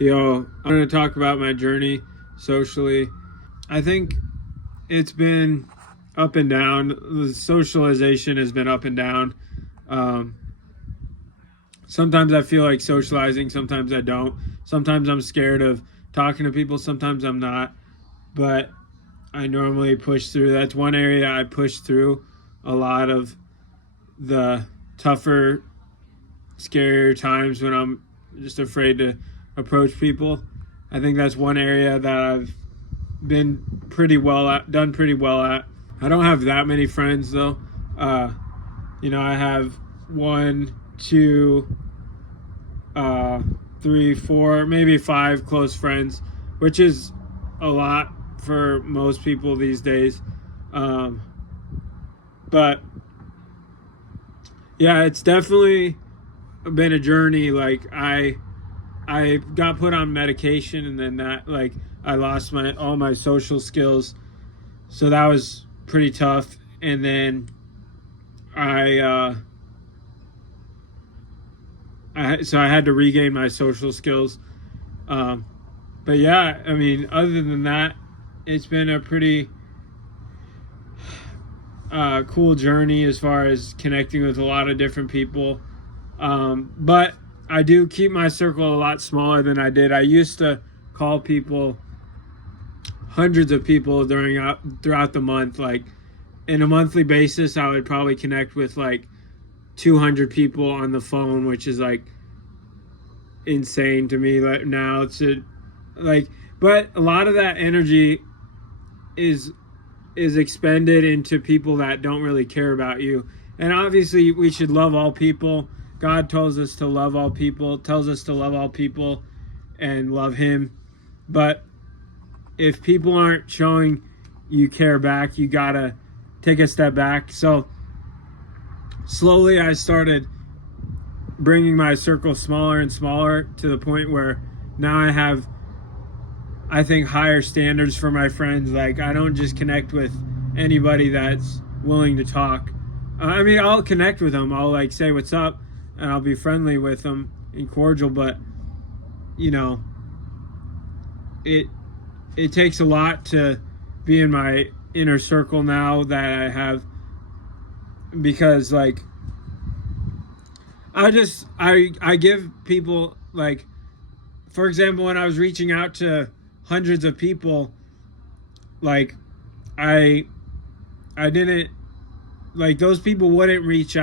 I'm going to talk about my journey socially. I think it's been up and down. The socialization has been up and down. Um, Sometimes I feel like socializing, sometimes I don't. Sometimes I'm scared of talking to people, sometimes I'm not. But I normally push through. That's one area I push through a lot of the tougher, scarier times when I'm just afraid to approach people. I think that's one area that I've been done pretty well at. I don't have that many friends though. Uh, I have one, two, three, four, maybe five close friends, which is a lot for most people these days. Um, but yeah, it's definitely been a journey. Like I got put on medication, and then that I lost my all my social skills, so that was pretty tough. And then I I had to regain my social skills. Um, but yeah, I mean, other than that, it's been a pretty cool journey as far as connecting with a lot of different people. But I do keep my circle a lot smaller than I did. I used to call people, hundreds of people throughout the month. Like in a monthly basis, I would probably connect with like 200 people on the phone, which is like insane to me. Like now it's but a lot of that energy is expended into people that don't really care about you. And obviously, we should love all people. God tells us to love all people, and love Him. But if people aren't showing you care back, you gotta take a step back. So slowly, I started bringing my circle smaller and smaller to the point where now I have, I think, higher standards for my friends. Like I don't just connect with anybody that's willing to talk. I mean, I'll connect with them. I'll like say what's up, and I'll be friendly with them and cordial. But you know, it takes a lot to be in my inner circle now that I have, because like I give people, like, for example, when I was reaching out to hundreds of people, like I didn't, like, those people wouldn't reach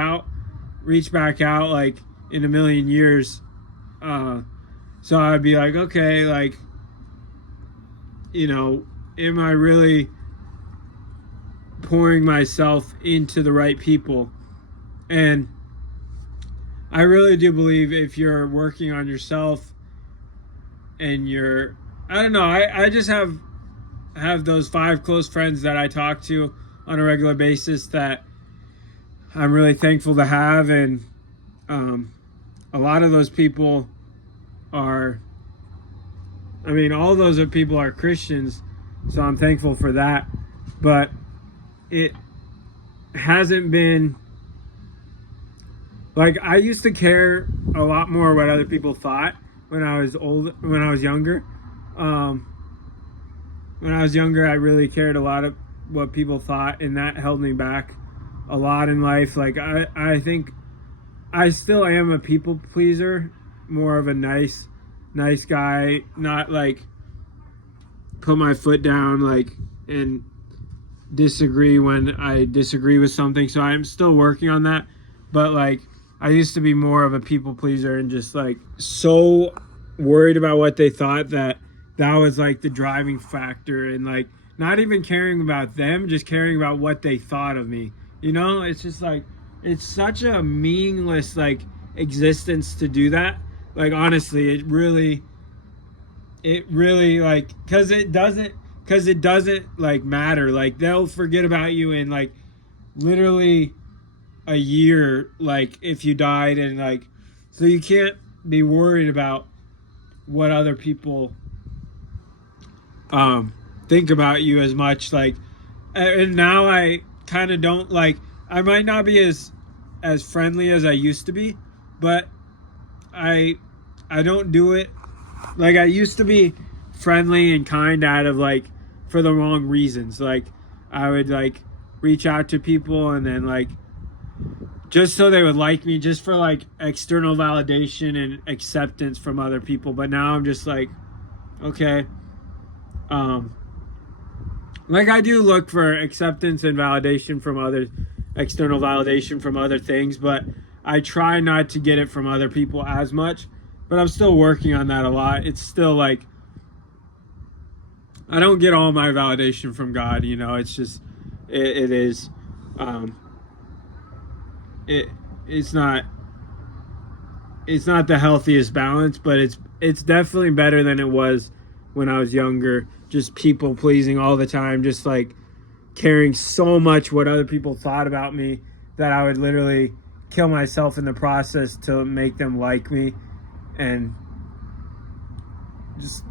back out like in a million years. So I'd be like, okay, like, am I really pouring myself into the right people? And I really do believe if you're working on yourself and I don't know, I just have those five close friends that I talk to on a regular basis that I'm really thankful to have. And a lot of those people are, I mean, all those people are Christians, so I'm thankful for that. But it hasn't been, like, I used to care a lot more what other people thought when I was younger. When I was younger, I really cared a lot of what people thought, and that held me back a lot in life. Like I think I still am a people pleaser, more of a nice guy, not like put my foot down like and disagree when I disagree with something. So I'm still working on that. But like I used to be more of a people pleaser and just like so worried about what they thought that was like the driving factor, and like not even caring about them, just caring about what they thought of me. It's just like it's such a meaningless like existence to do that. Like honestly, it really like because it doesn't like matter. Like they'll forget about you in like literally a year, like if you died, and like so you can't be worried about what other people think about you as much. Like, and now I kind of don't, like, I might not be as friendly as I used to be, but I don't do it like I used to be friendly and kind out of like for the wrong reasons. Like I would like reach out to people and then like just so they would like me, just for like external validation and acceptance from other people. But now I'm just like, okay, like I do look for acceptance and validation from others, external validation from other things, but I try not to get it from other people as much. But I'm still working on that a lot. It's still like I don't get all my validation from God, you know. It's just it is it's not the healthiest balance, but it's definitely better than it was when I was younger. Just people pleasing all the time, just like caring so much what other people thought about me that I would literally kill myself in the process to make them like me, and just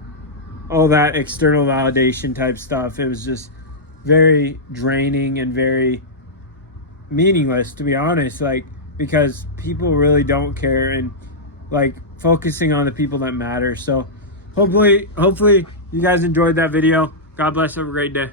all that external validation type stuff. It was just very draining and very meaningless, to be honest, like because people really don't care, and like focusing on the people that matter. So hopefully you guys enjoyed that video. God bless. Have a great day.